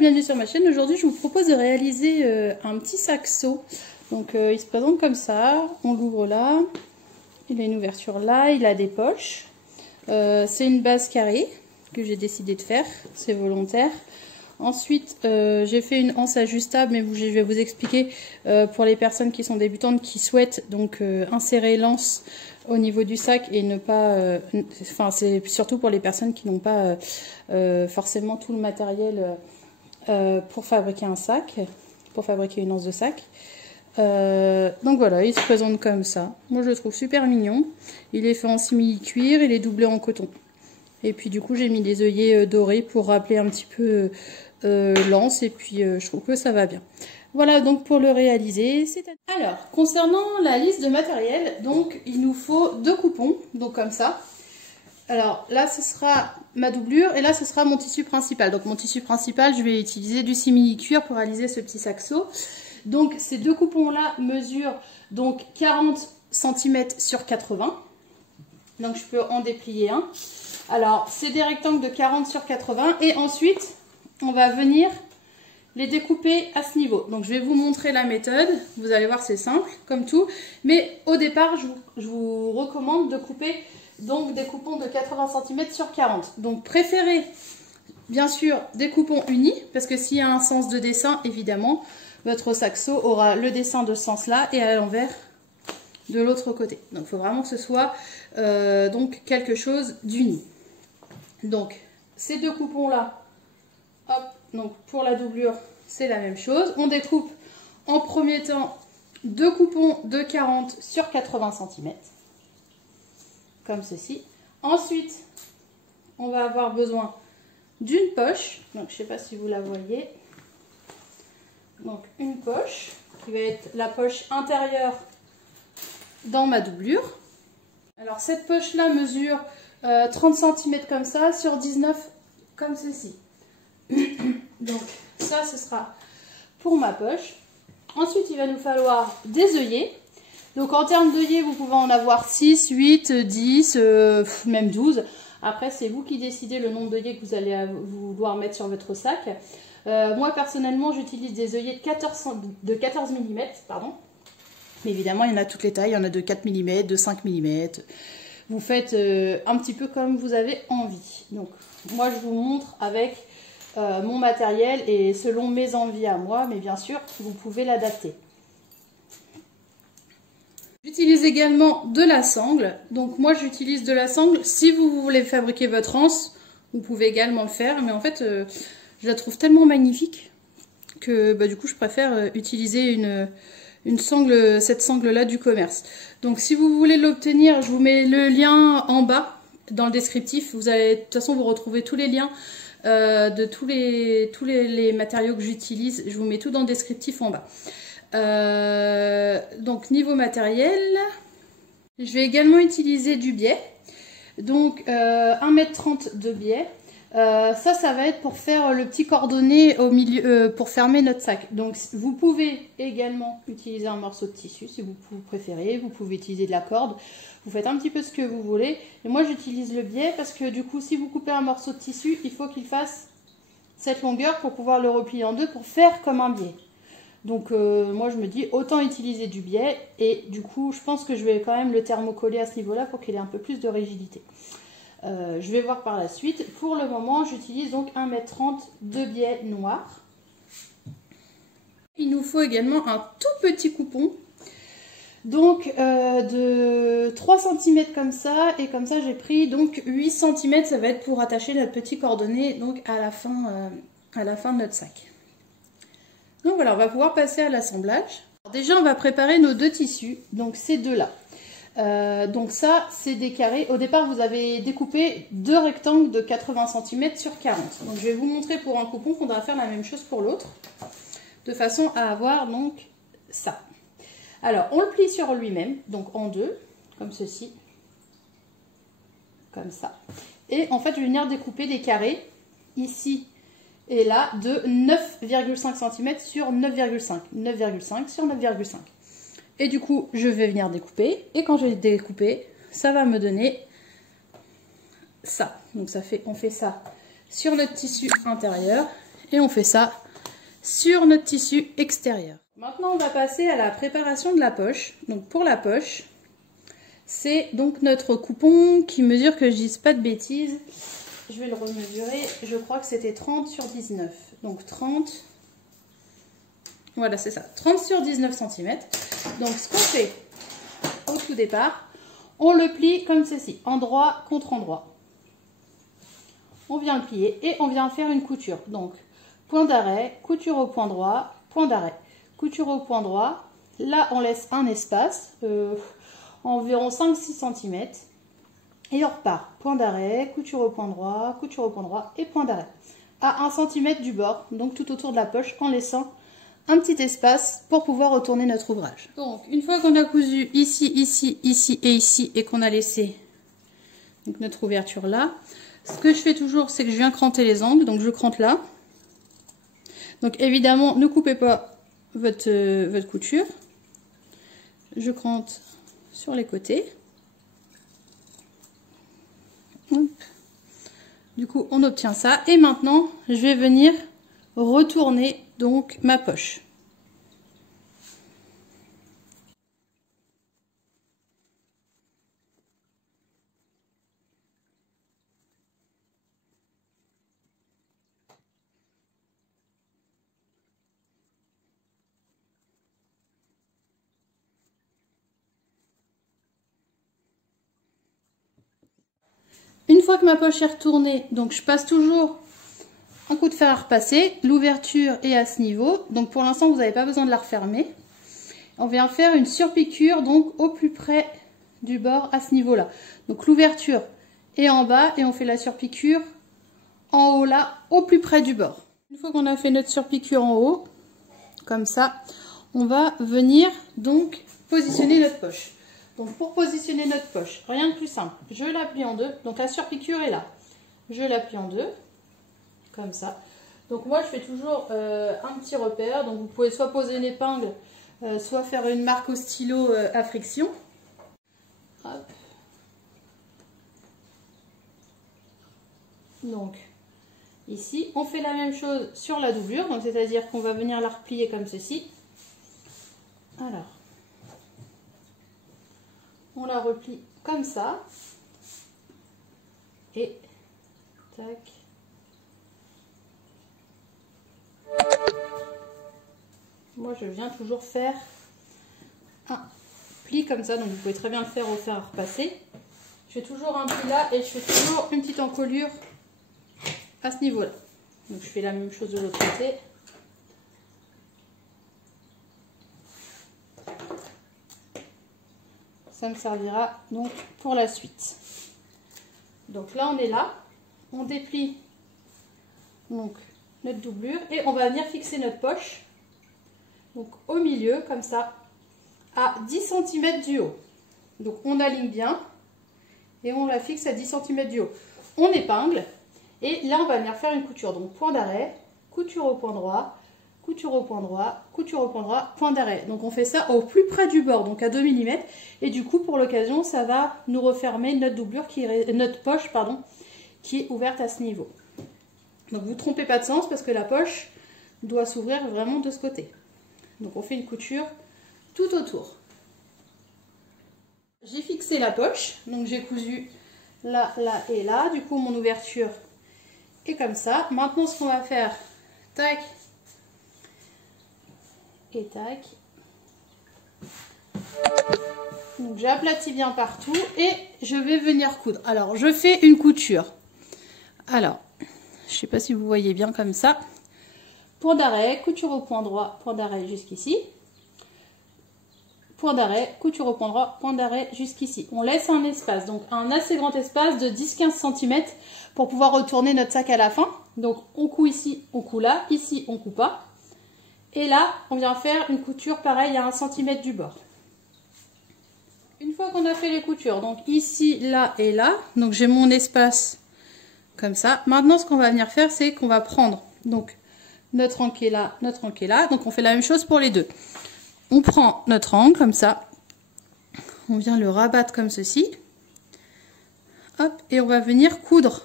bienvenue sur ma chaîne. Aujourd'hui je vous propose de réaliser un petit saxo. Donc il se présente comme ça, on l'ouvre là, il a une ouverture là, il a des poches. C'est une base carrée que j'ai décidé de faire, c'est volontaire. Ensuite j'ai fait une anse ajustable, mais je vais vous expliquer pour les personnes qui sont débutantes, qui souhaitent donc insérer l'anse au niveau du sac et ne pas... c'est surtout pour les personnes qui n'ont pas forcément tout le matériel pour fabriquer un sac, pour fabriquer une anse de sac. Donc voilà, il se présente comme ça. Moi je le trouve super mignon. Il est fait en simili-cuir, il est doublé en coton. Et puis du coup j'ai mis des œillets dorés pour rappeler un petit peu l'anse, et puis je trouve que ça va bien. Voilà donc pour le réaliser. Alors, concernant la liste de matériel, donc il nous faut 2 coupons, donc comme ça. Alors là ce sera ma doublure et là ce sera mon tissu principal. Donc mon tissu principal, je vais utiliser du simili-cuir pour réaliser ce petit saxo. Donc ces 2 coupons là mesurent donc 40 cm sur 80. Donc je peux en déplier un. Alors c'est des rectangles de 40 sur 80 et ensuite on va venir les découper à ce niveau. Donc je vais vous montrer la méthode, vous allez voir c'est simple comme tout, mais au départ je vous recommande de couper donc des coupons de 80 cm sur 40. Donc préférez bien sûr des coupons unis, parce que s'il y a un sens de dessin, évidemment votre saxo aura le dessin de ce sens là et à l'envers de l'autre côté. Donc il faut vraiment que ce soit donc quelque chose d'uni. Donc ces 2 coupons là, hop, donc pour la doublure c'est la même chose. On découpe en premier temps 2 coupons de 40 sur 80 cm, comme ceci. Ensuite on va avoir besoin d'une poche, donc je ne sais pas si vous la voyez, donc une poche qui va être la poche intérieure dans ma doublure. Alors cette poche là mesure 30 cm comme ça sur 19 comme ceci. Donc ça ce sera pour ma poche. Ensuite il va nous falloir des œillets. Donc en termes d'œillets vous pouvez en avoir 6, 8, 10, même 12. Après c'est vous qui décidez le nombre d'œillets que vous allez vouloir mettre sur votre sac. Moi personnellement j'utilise des œillets de 14 mm, pardon. Mais évidemment il y en a toutes les tailles, il y en a de 4 mm, de 5 mm. Vous faites un petit peu comme vous avez envie. Donc moi je vous montre avec mon matériel et selon mes envies à moi, mais bien sûr vous pouvez l'adapter. J'utilise également de la sangle. Donc moi j'utilise de la sangle. Si vous voulez fabriquer votre anse, vous pouvez également le faire. Mais en fait je la trouve tellement magnifique que du coup je préfère utiliser une sangle, cette sangle là du commerce. Donc si vous voulez l'obtenir, je vous mets le lien en bas dans le descriptif. Vous allez, de toute façon vous retrouvez tous les liens de tous les matériaux que j'utilise. Je vous mets tout dans le descriptif en bas. Donc niveau matériel, je vais également utiliser du biais. Donc 1,30 m de biais. Ça va être pour faire le petit cordonnet au milieu, pour fermer notre sac. Donc vous pouvez également utiliser un morceau de tissu si vous préférez. Vous pouvez utiliser de la corde. Vous faites un petit peu ce que vous voulez. Et moi j'utilise le biais parce que du coup si vous coupez un morceau de tissu, il faut qu'il fasse cette longueur pour pouvoir le replier en deux pour faire comme un biais. Donc moi je me dis autant utiliser du biais, et du coup je pense que je vais quand même le thermocoller à ce niveau là pour qu'il ait un peu plus de rigidité. Je vais voir par la suite. Pour le moment j'utilise donc 1,30 m de biais noir. Il nous faut également un tout petit coupon, donc de 3 cm comme ça, et comme ça j'ai pris donc 8 cm, ça va être pour attacher notre petit cordonnet donc à la fin de notre sac. Donc voilà, on va pouvoir passer à l'assemblage. Déjà on va préparer nos 2 tissus, donc ces 2 là. Donc ça c'est des carrés. Au départ vous avez découpé 2 rectangles de 80 cm sur 40. Donc je vais vous montrer pour un coupon qu'on va faire la même chose pour l'autre, de façon à avoir donc ça. Alors on le plie sur lui-même, donc en 2, comme ceci, comme ça. Et en fait je vais venir découper des carrés ici et là de 9,5 cm sur 9,5, 9,5 sur 9,5. Et du coup, je vais venir découper. Et quand je vais découper, ça va me donner ça. Donc on fait ça sur notre tissu intérieur. et on fait ça sur notre tissu extérieur. Maintenant, on va passer à la préparation de la poche. Donc pour la poche, c'est donc notre coupon qui mesure, que je dise pas de bêtises. Je vais le remesurer, je crois que c'était 30 sur 19. Donc 30, voilà c'est ça, 30 sur 19 cm. Donc ce qu'on fait au tout départ, on le plie comme ceci, endroit contre endroit. On vient le plier et on vient faire une couture. Donc point d'arrêt, couture au point droit, point d'arrêt, couture au point droit. Là on laisse un espace, environ 5-6 cm. Et on repart, point d'arrêt, couture au point droit et point d'arrêt. À 1 cm du bord, donc tout autour de la poche, en laissant un petit espace pour pouvoir retourner notre ouvrage. Donc une fois qu'on a cousu ici, ici, ici et ici, et qu'on a laissé donc notre ouverture là, ce que je fais toujours, c'est que je viens cranter les angles, donc je crante là. Donc évidemment, ne coupez pas votre couture. Je crante sur les côtés. Hop. Du coup, on obtient ça. Et maintenant, je vais venir retourner donc ma poche. Une fois que ma poche est retournée, donc je passe toujours un coup de fer à repasser. L'ouverture est à ce niveau, donc pour l'instant vous n'avez pas besoin de la refermer. On vient faire une surpiqûre donc au plus près du bord à ce niveau là. Donc l'ouverture est en bas et on fait la surpiqûre en haut là, au plus près du bord. Une fois qu'on a fait notre surpiqûre en haut, comme ça, on va venir donc positionner notre poche. Donc pour positionner notre poche, rien de plus simple. Je la plie en deux. Donc la surpiqûre est là. Je la plie en deux. Comme ça. Donc moi je fais toujours un petit repère. Donc vous pouvez soit poser une épingle, soit faire une marque au stylo à friction. Hop. Donc ici, on fait la même chose sur la doublure. Donc c'est-à-dire qu'on va venir la replier comme ceci. Alors. On la replie comme ça. Et tac. Moi, je viens toujours faire un pli comme ça. Donc, vous pouvez très bien le faire au fer à repasser. Je fais toujours un pli là et je fais toujours une petite encolure à ce niveau-là. Donc, je fais la même chose de l'autre côté. Ça me servira donc pour la suite. Donc là, on est là. On déplie donc notre doublure et on va venir fixer notre poche. Donc au milieu, comme ça, à 10 cm du haut. Donc on aligne bien et on la fixe à 10 cm du haut. On épingle et là, on va venir faire une couture. Donc point d'arrêt, couture au point droit, couture au point droit, couture au point droit, point d'arrêt. Donc on fait ça au plus près du bord, donc à 2 mm. Et du coup, pour l'occasion, ça va nous refermer notre doublure, notre poche, pardon, qui est ouverte à ce niveau. Donc vous ne trompez pas de sens parce que la poche doit s'ouvrir vraiment de ce côté. Donc on fait une couture tout autour. J'ai fixé la poche, donc j'ai cousu là, là et là. Du coup, mon ouverture est comme ça. Maintenant, ce qu'on va faire, tac, et tac. Donc j'aplatis bien partout et je vais venir coudre. Alors je fais une couture. Alors, je sais pas si vous voyez bien comme ça. Point d'arrêt, couture au point droit, point d'arrêt jusqu'ici. Point d'arrêt, couture au point droit, point d'arrêt jusqu'ici. On laisse un espace, donc un assez grand espace de 10-15 cm pour pouvoir retourner notre sac à la fin. Donc on coud ici, on coud là, ici on coud pas. Et là, on vient faire une couture pareil à 1 cm du bord. Une fois qu'on a fait les coutures, donc ici, là et là, donc j'ai mon espace comme ça. Maintenant, ce qu'on va venir faire, c'est qu'on va prendre donc notre angle qui est là, notre angle qui est là. Donc on fait la même chose pour les deux. On prend notre angle comme ça. On vient le rabattre comme ceci. Hop, et on va venir coudre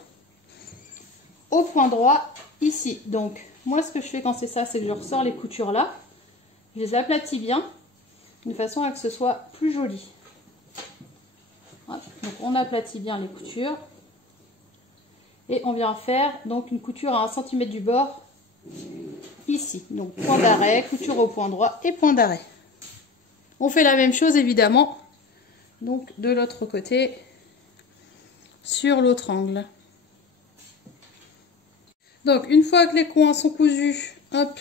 au point droit ici. Donc moi ce que je fais quand c'est ça, c'est que je ressors les coutures là, je les aplatis bien, de façon à que ce soit plus joli. Hop. Donc on aplatit bien les coutures. Et on vient faire donc une couture à 1 cm du bord, ici. Donc point d'arrêt, couture au point droit et point d'arrêt. On fait la même chose évidemment, donc de l'autre côté, sur l'autre angle. Donc une fois que les coins sont cousus, hop,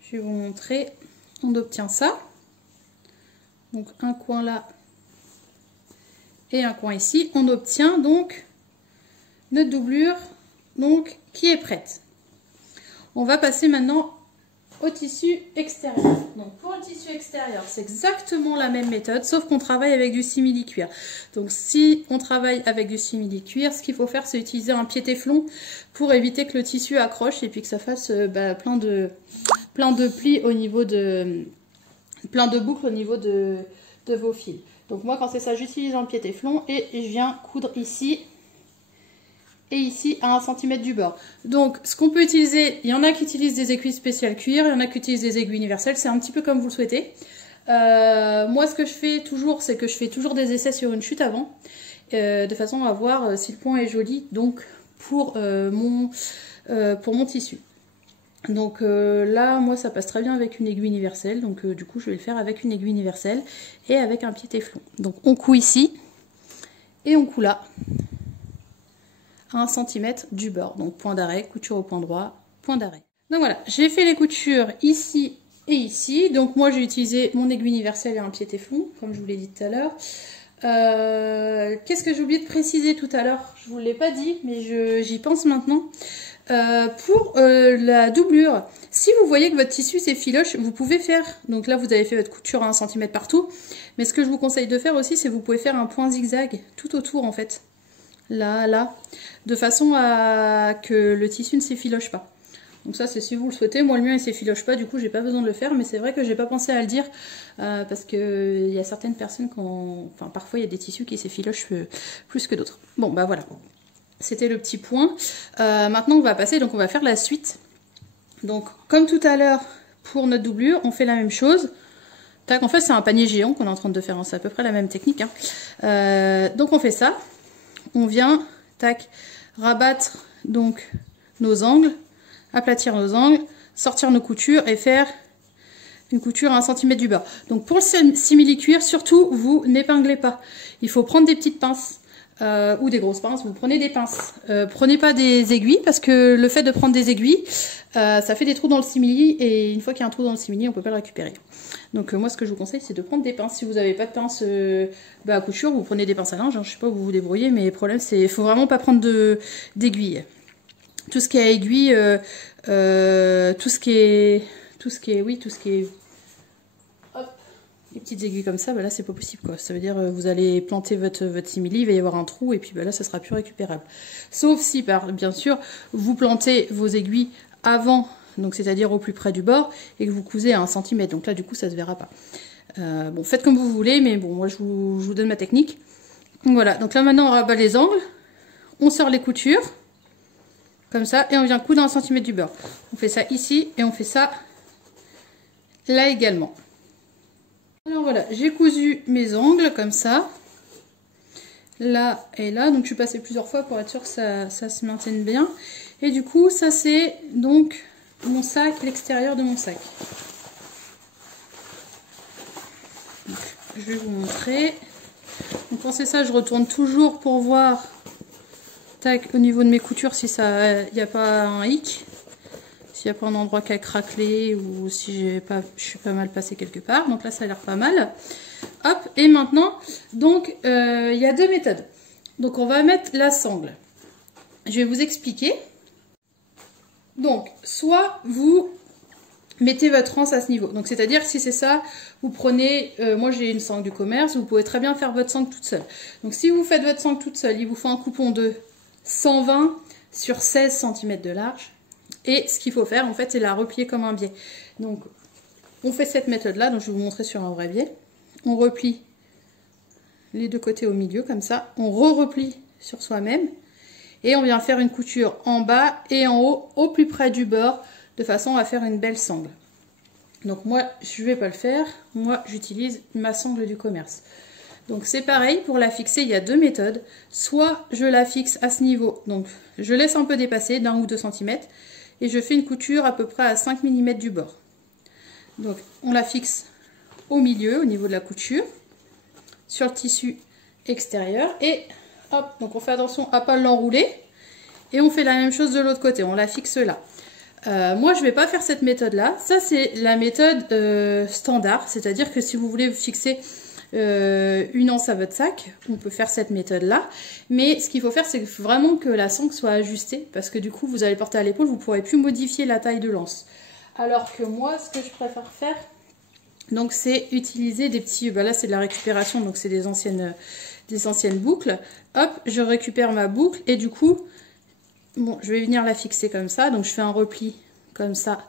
je vais vous montrer, on obtient ça. Donc un coin là et un coin ici. On obtient donc notre doublure donc, qui est prête. On va passer maintenant au tissu extérieur. Donc pour le tissu extérieur, c'est exactement la même méthode, sauf qu'on travaille avec du simili-cuir. Donc si on travaille avec du simili-cuir, ce qu'il faut faire, c'est utiliser un pied-téflon pour éviter que le tissu accroche et puis que ça fasse plein de plis au niveau de... plein de boucles au niveau de vos fils. Donc moi, quand c'est ça, j'utilise un pied-téflon et je viens coudre ici et ici à 1 cm du bord. Donc ce qu'on peut utiliser, il y en a qui utilisent des aiguilles spéciales cuir, il y en a qui utilisent des aiguilles universelles, c'est un petit peu comme vous le souhaitez. Moi ce que je fais toujours, c'est que je fais toujours des essais sur une chute avant, de façon à voir si le point est joli donc pour mon tissu. Donc là, moi ça passe très bien avec une aiguille universelle, donc du coup je vais le faire avec une aiguille universelle et avec un pied-téflon. Donc on coud ici et on coud là. 1 cm du bord, donc point d'arrêt, couture au point droit, point d'arrêt. Donc voilà, j'ai fait les coutures ici et ici, donc moi j'ai utilisé mon aiguille universelle et un pied-téflon, comme je vous l'ai dit tout à l'heure. Qu'est-ce que j'ai oublié de préciser tout à l'heure? Je vous l'ai pas dit, mais j'y pense maintenant. Pour la doublure, si vous voyez que votre tissu s'effiloche, vous pouvez faire, donc là vous avez fait votre couture à 1 cm partout, mais ce que je vous conseille de faire aussi, c'est que vous pouvez faire un point zigzag tout autour en fait. Là, de façon à que le tissu ne s'effiloche pas. Donc ça c'est si vous le souhaitez, moi le mien il s'effiloche pas, du coup j'ai pas besoin de le faire, mais c'est vrai que j'ai pas pensé à le dire, parce que il y a certaines personnes parfois il y a des tissus qui s'effilochent plus que d'autres. Bon bah voilà, c'était le petit point. Maintenant on va passer, donc on va faire la suite. Donc comme tout à l'heure pour notre doublure, on fait la même chose. Tac, en fait c'est un panier géant qu'on est en train de faire, hein. C'est à peu près la même technique, hein. Donc on fait ça. On vient, tac, rabattre donc nos angles, aplatir nos angles, sortir nos coutures et faire une couture à 1 cm du bord. Donc pour le simili-cuir, surtout, vous n'épinglez pas. Il faut prendre des petites pinces ou des grosses pinces, vous prenez des pinces. Prenez pas des aiguilles parce que le fait de prendre des aiguilles, ça fait des trous dans le simili et une fois qu'il y a un trou dans le simili, on peut pas le récupérer. Donc moi ce que je vous conseille c'est de prendre des pinces. Si vous n'avez pas de pinces à couture, vous prenez des pinces à linge, hein. Je sais pas où vous vous débrouillez, mais le problème c'est qu'il faut vraiment pas prendre d'aiguilles. Tout ce qui est aiguille, tout ce qui est hop, les petites aiguilles comme ça, bah là c'est pas possible quoi. Ça veut dire vous allez planter votre simili, il va y avoir un trou et puis bah là ça sera plus récupérable. Sauf si bien sûr vous plantez vos aiguilles avant, donc c'est-à-dire au plus près du bord, et que vous cousez à 1 cm, donc là du coup ça se verra pas. Bon, faites comme vous voulez, mais bon, moi je vous donne ma technique. Donc voilà, donc là maintenant on rabat les angles, on sort les coutures, comme ça, et on vient coudre à 1 cm du bord. On fait ça ici, et on fait ça là également. Alors voilà, j'ai cousu mes angles comme ça, là et là, donc je suis passée plusieurs fois pour être sûr que ça se maintienne bien. Et du coup, ça c'est donc mon sac, l'extérieur de mon sac. Donc, je vais vous montrer. Donc quand c'est ça, je retourne toujours pour voir, tac, au niveau de mes coutures si il n'y a pas un hic, s'il n'y a pas un endroit qui a craquelé ou si je suis pas mal passée quelque part. Donc là, ça a l'air pas mal. Hop, et maintenant, donc il y a deux méthodes. Donc on va mettre la sangle. Je vais vous expliquer. Donc, soit vous mettez votre anse à ce niveau. Donc, c'est-à-dire, si c'est ça, vous prenez... moi, j'ai une sangle du commerce. Vous pouvez très bien faire votre sangle toute seule. Donc, si vous faites votre sangle toute seule, il vous faut un coupon de 120 sur 16 cm de large. Et ce qu'il faut faire, en fait, c'est la replier comme un biais. Donc, on fait cette méthode-là. Donc, je vais vous montrer sur un vrai biais. On replie les deux côtés au milieu, comme ça. On re-replie sur soi-même. Et on vient faire une couture en bas et en haut, au plus près du bord, de façon à faire une belle sangle. Donc moi, je ne vais pas le faire. Moi, j'utilise ma sangle du commerce. Donc c'est pareil, pour la fixer, il y a deux méthodes. Soit je la fixe à ce niveau, donc je laisse un peu dépasser d'1 ou 2 cm. Et je fais une couture à peu près à 5 mm du bord. Donc on la fixe au milieu, au niveau de la couture, sur le tissu extérieur. Et hop, donc on fait attention à ne pas l'enrouler. Et on fait la même chose de l'autre côté, on la fixe là. Moi je ne vais pas faire cette méthode là. Ça c'est la méthode standard, c'est-à-dire que si vous voulez fixer une anse à votre sac, on peut faire cette méthode là. Mais ce qu'il faut faire, c'est vraiment que la sangle soit ajustée, parce que du coup vous allez porter à l'épaule, vous ne pourrez plus modifier la taille de l'anse. Alors que moi, ce que je préfère faire, donc c'est utiliser des petits, là c'est de la récupération, donc c'est des anciennes boucles. Hop, je récupère ma boucle et du coup, bon, je vais venir la fixer comme ça. Donc je fais un repli comme ça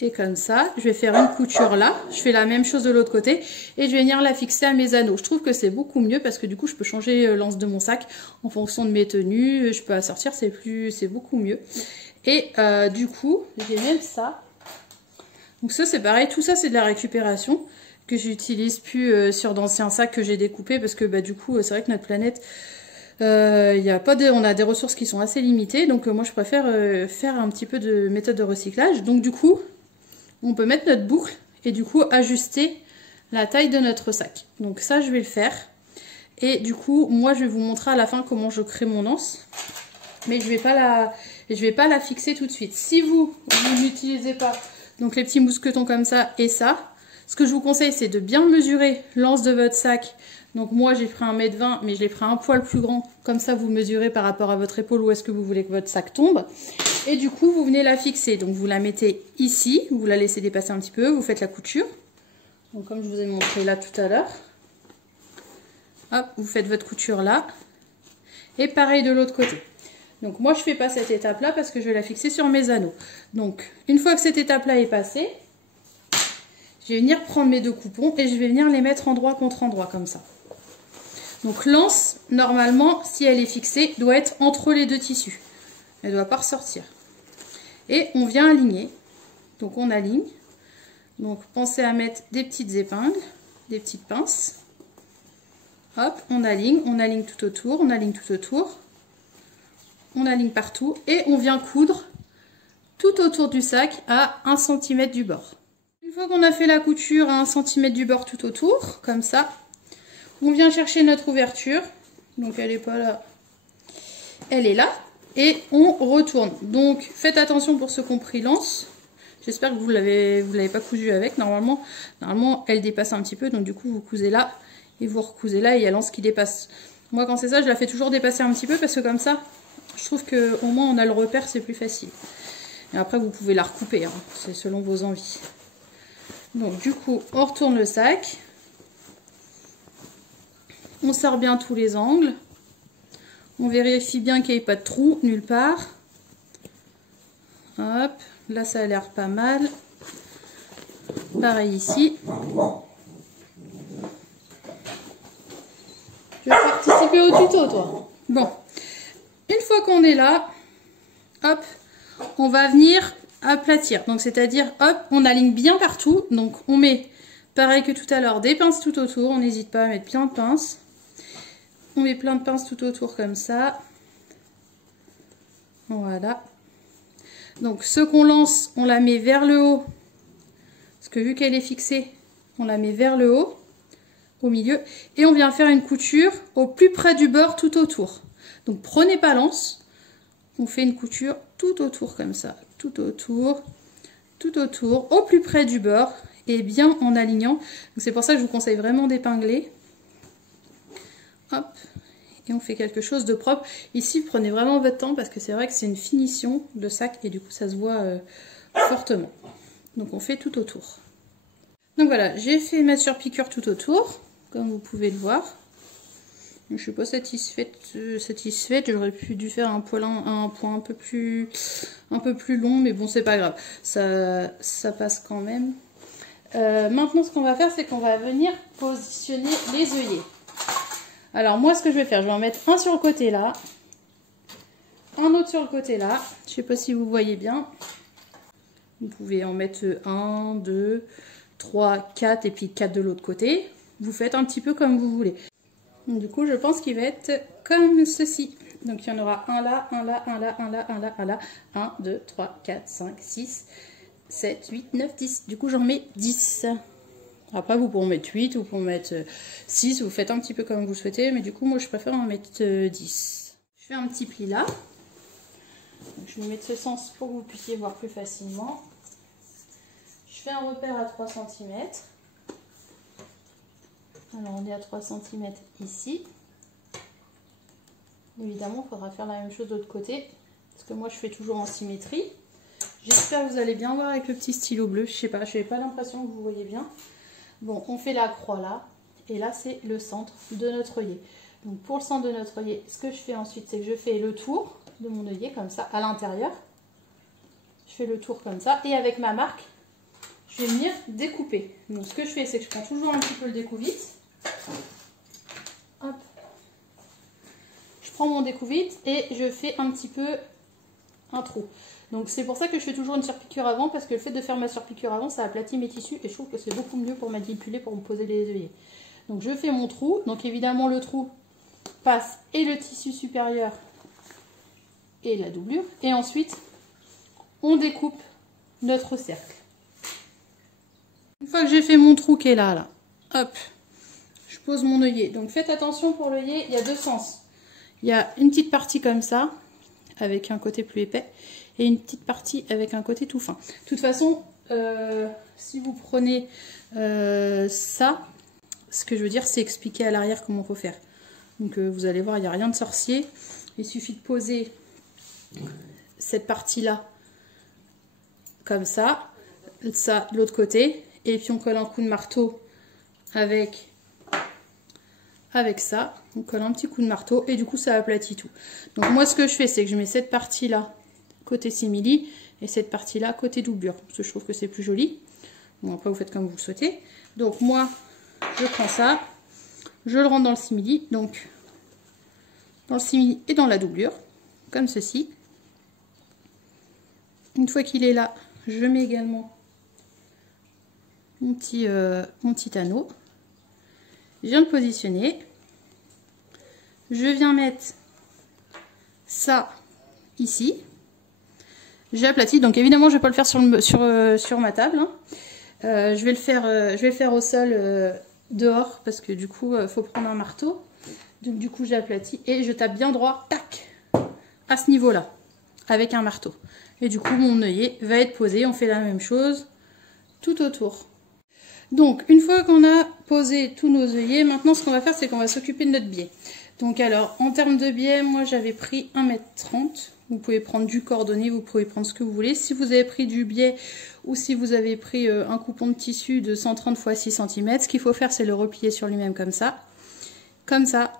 et comme ça. Je vais faire une couture là. Je fais la même chose de l'autre côté et je vais venir la fixer à mes anneaux. Je trouve que c'est beaucoup mieux parce que du coup, je peux changer l'anse de mon sac en fonction de mes tenues. Je peux assortir, c'est beaucoup mieux. Et du coup, j'ai même ça. Donc ça c'est pareil, tout ça c'est de la récupération que j'utilise plus sur d'anciens sacs que j'ai découpés parce que du coup c'est vrai que notre planète, on a des ressources qui sont assez limitées, donc moi je préfère faire un petit peu de méthode de recyclage. Donc du coup on peut mettre notre boucle et du coup ajuster la taille de notre sac. Donc ça je vais le faire et du coup moi je vais vous montrer à la fin comment je crée mon anse, mais je vais pas la fixer tout de suite. Si vous n'utilisez pas donc les petits mousquetons comme ça et ça, ce que je vous conseille c'est de bien mesurer l'anse de votre sac. Donc moi j'ai pris 1,20 m, mais je l'ai pris un poil plus grand. Comme ça vous mesurez par rapport à votre épaule où est-ce que vous voulez que votre sac tombe. Et du coup vous venez la fixer. Donc vous la mettez ici, vous la laissez dépasser un petit peu, vous faites la couture. Donc comme je vous ai montré là tout à l'heure. Hop, vous faites votre couture là. Et pareil de l'autre côté. Donc moi je fais pas cette étape là parce que je vais la fixer sur mes anneaux. Donc une fois que cette étape là est passée, je vais venir prendre mes deux coupons et je vais venir les mettre endroit contre endroit comme ça. Donc l'anse normalement si elle est fixée doit être entre les deux tissus. Elle ne doit pas ressortir. Et on vient aligner. Donc on aligne. Donc pensez à mettre des petites épingles, des petites pinces. Hop, on aligne tout autour, on aligne tout autour. On aligne partout et on vient coudre tout autour du sac à 1 cm du bord. Une fois qu'on a fait la couture à 1 cm du bord tout autour, comme ça, on vient chercher notre ouverture. Donc elle n'est pas là, elle est là. Et on retourne. Donc faites attention pour ceux qui ont pris l'anse. J'espère que vous l'avez pas cousu avec. Normalement, elle dépasse un petit peu. Donc du coup, vous cousez là et vous recousez là et il y a l'anse qui dépasse. Moi, quand c'est ça, je la fais toujours dépasser un petit peu parce que comme ça, je trouve qu'au moins on a le repère, c'est plus facile. Et après vous pouvez la recouper, hein, c'est selon vos envies. Donc du coup on retourne le sac. On serre bien tous les angles. On vérifie bien qu'il n'y ait pas de trou nulle part. Hop, là ça a l'air pas mal. Pareil ici. Tu vas participer au tuto toi. Bon. Une fois qu'on est là, hop, on va venir aplatir. Donc c'est-à-dire, hop, on aligne bien partout. Donc on met, pareil que tout à l'heure, des pinces tout autour. On n'hésite pas à mettre plein de pinces. On met plein de pinces tout autour comme ça. Voilà. Donc ce qu'on lance, on la met vers le haut. Parce que vu qu'elle est fixée, on la met vers le haut, au milieu. Et on vient faire une couture au plus près du bord tout autour. Donc prenez pas l'anse, on fait une couture tout autour comme ça, tout autour, au plus près du bord et bien en alignant. C'est pour ça que je vous conseille vraiment d'épingler. Hop, et on fait quelque chose de propre. Ici, prenez vraiment votre temps parce que c'est vrai que c'est une finition de sac et du coup ça se voit fortement. Donc on fait tout autour. Donc voilà, j'ai fait ma surpiqûre tout autour, comme vous pouvez le voir. Je ne suis pas satisfaite, j'aurais pu dû faire un point un peu plus long, mais bon c'est pas grave, ça passe quand même. Maintenant ce qu'on va faire c'est qu'on va venir positionner les œillets. Alors moi ce que je vais faire, je vais en mettre un sur le côté là, un autre sur le côté là. Je sais pas si vous voyez bien. Vous pouvez en mettre 1, 2, 3, 4 et puis 4 de l'autre côté. Vous faites un petit peu comme vous voulez. Donc, du coup, je pense qu'il va être comme ceci. Donc, il y en aura un là, un là, un là, un là, un là, un là. 1, 2, 3, 4, 5, 6, 7, 8, 9, 10. Du coup, j'en mets 10. Après, vous pouvez en mettre 8 ou vous pouvez en mettre 6. Vous faites un petit peu comme vous souhaitez. Mais du coup, moi, je préfère en mettre 10. Je fais un petit pli là. Donc, je me mets de ce sens pour que vous puissiez voir plus facilement. Je fais un repère à 3 cm. Alors, on est à 3 cm ici. Évidemment, il faudra faire la même chose de l'autre côté. Parce que moi, je fais toujours en symétrie. J'espère que vous allez bien voir avec le petit stylo bleu. Je sais pas, je n'ai pas l'impression que vous voyez bien. Bon, on fait la croix là. Et là, c'est le centre de notre œillet. Donc, pour le centre de notre œillet, ce que je fais ensuite, c'est que je fais le tour de mon œillet, comme ça, à l'intérieur. Je fais le tour comme ça. Et avec ma marque, je vais venir découper. Donc, ce que je fais, c'est que je prends toujours un petit peu le découvite. Hop. Je prends mon découvite et je fais un petit peu un trou. Donc c'est pour ça que je fais toujours une surpiqûre avant, parce que le fait de faire ma surpiqûre avant, ça aplatit mes tissus et je trouve que c'est beaucoup mieux pour manipuler, pour me poser les œillets. Donc je fais mon trou, donc évidemment le trou passe et le tissu supérieur et la doublure, et ensuite on découpe notre cercle. Une fois que j'ai fait mon trou qui est là, hop, je pose mon œillet. Donc faites attention pour l'œillet, il y a deux sens. Il y a une petite partie comme ça, avec un côté plus épais, et une petite partie avec un côté tout fin. De toute façon, si vous prenez ça, ce que je veux dire, c'est expliquer à l'arrière comment il faut faire. Donc vous allez voir, il n'y a rien de sorcier. Il suffit de poser cette partie-là comme ça de l'autre côté, et puis on colle un coup de marteau avec ça, on colle un petit coup de marteau et du coup ça aplatit tout. Donc moi ce que je fais, c'est que je mets cette partie là côté simili et cette partie là côté doublure, parce que je trouve que c'est plus joli. Bon, après vous faites comme vous le souhaitez. Donc moi je prends ça, je le rentre dans le simili, donc dans le simili et dans la doublure, comme ceci. Une fois qu'il est là, je mets également mon petit anneau. Je viens de positionner. Je viens mettre ça ici. J'ai aplati, donc évidemment je ne vais pas le faire sur ma table. Hein. Je vais le faire au sol dehors, parce que du coup il faut prendre un marteau. Donc du coup j'ai aplati et je tape bien droit, tac, à ce niveau-là, avec un marteau. Et du coup mon œillet va être posé. On fait la même chose tout autour. Donc une fois qu'on a posé tous nos œillets, maintenant ce qu'on va faire, c'est qu'on va s'occuper de notre biais. Donc alors en termes de biais, moi j'avais pris 1,30 m. Vous pouvez prendre du cordonnier, vous pouvez prendre ce que vous voulez. Si vous avez pris du biais ou si vous avez pris un coupon de tissu de 130 x 6 cm, ce qu'il faut faire, c'est le replier sur lui-même comme ça. Comme ça.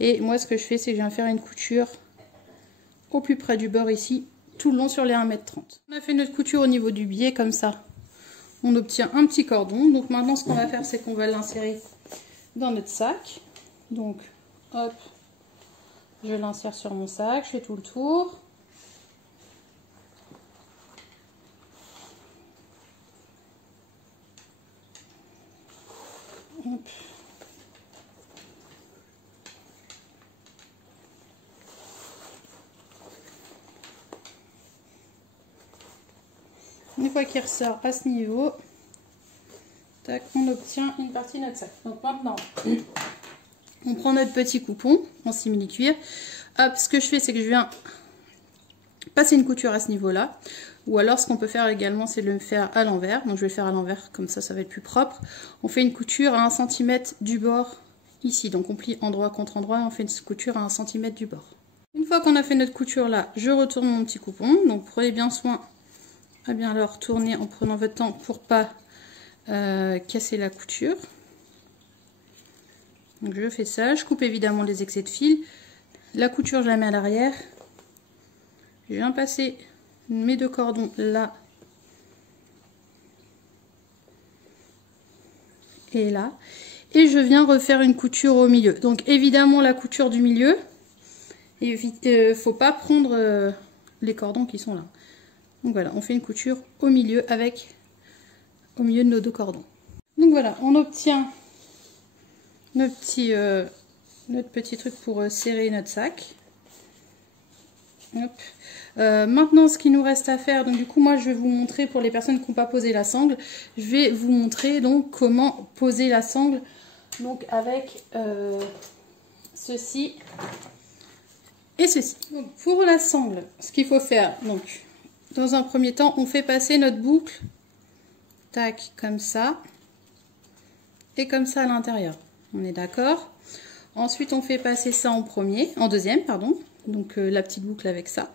Et moi ce que je fais, c'est que je viens faire une couture au plus près du bord ici, tout le long sur les 1,30 m. On a fait notre couture au niveau du biais comme ça. On obtient un petit cordon. Donc maintenant ce qu'on va faire, c'est qu'on va l'insérer dans notre sac. Donc hop, je l'insère sur mon sac, je fais tout le tour. Hop. Une fois qu'il ressort à ce niveau, tac, on obtient une partie de notre sac. Donc maintenant, on prend notre petit coupon en simili-cuir. Hop, ce que je fais, c'est que je viens passer une couture à ce niveau-là. Ou alors, ce qu'on peut faire également, c'est de le faire à l'envers. Donc, je vais le faire à l'envers, comme ça va être plus propre. On fait une couture à 1 cm du bord ici. Donc, on plie endroit contre endroit et on fait une couture à 1 cm du bord. Une fois qu'on a fait notre couture là, je retourne mon petit coupon. Donc, prenez bien soin à bien le retourner en prenant votre temps pour pas casser la couture. Donc je fais ça, je coupe évidemment les excès de fil. La couture, je la mets à l'arrière. Je viens passer mes deux cordons là et là. Et je viens refaire une couture au milieu. Donc évidemment la couture du milieu, Et faut pas prendre les cordons qui sont là. Donc voilà, on fait une couture au milieu au milieu de nos 2 cordons. Donc voilà, on obtient notre petit truc pour serrer notre sac. Hop. Maintenant, ce qu'il nous reste à faire, donc du coup, moi, je vais vous montrer pour les personnes qui n'ont pas posé la sangle, je vais vous montrer donc comment poser la sangle, donc avec ceci et ceci. Donc, pour la sangle, ce qu'il faut faire, donc, dans un premier temps, on fait passer notre boucle, tac, comme ça, et comme ça à l'intérieur. On est d'accord? Ensuite, on fait passer ça en deuxième, pardon. Donc la petite boucle avec ça.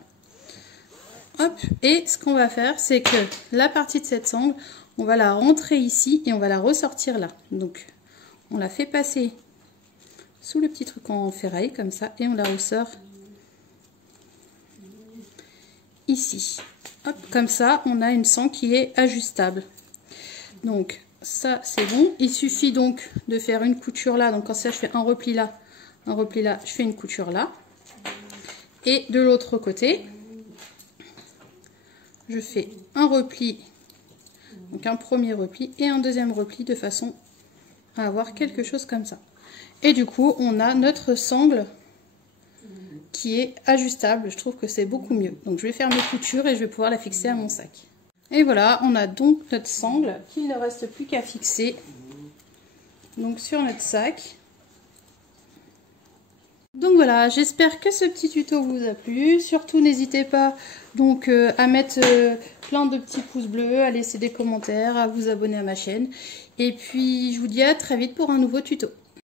Hop, et ce qu'on va faire, c'est que la partie de cette sangle, on va la rentrer ici et on va la ressortir là. Donc on la fait passer sous le petit truc en ferraille comme ça et on la ressort ici. Hop, comme ça, on a une sangle qui est ajustable. Donc ça c'est bon. Il suffit donc de faire une couture là. Donc quand ça, je fais un repli là, je fais une couture là. Et de l'autre côté, je fais un repli, donc un premier repli et un deuxième repli de façon à avoir quelque chose comme ça. Et du coup, on a notre sangle qui est ajustable. Je trouve que c'est beaucoup mieux. Donc je vais faire mes coutures et je vais pouvoir la fixer à mon sac. Et voilà, on a donc notre sangle qu'il ne reste plus qu'à fixer donc sur notre sac. Donc voilà, j'espère que ce petit tuto vous a plu. Surtout, n'hésitez pas donc à mettre plein de petits pouces bleus, à laisser des commentaires, à vous abonner à ma chaîne. Et puis, je vous dis à très vite pour un nouveau tuto.